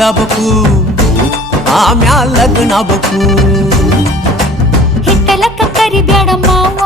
ಬಾಳಬೇಕು ಆಮ್ಯಾಲ ಲಗ್ನ ಬೇಕು ಹಿತ್ತಲಕ್ಕ ಕರಿ ಬ್ಯಾಡ ಮಾವ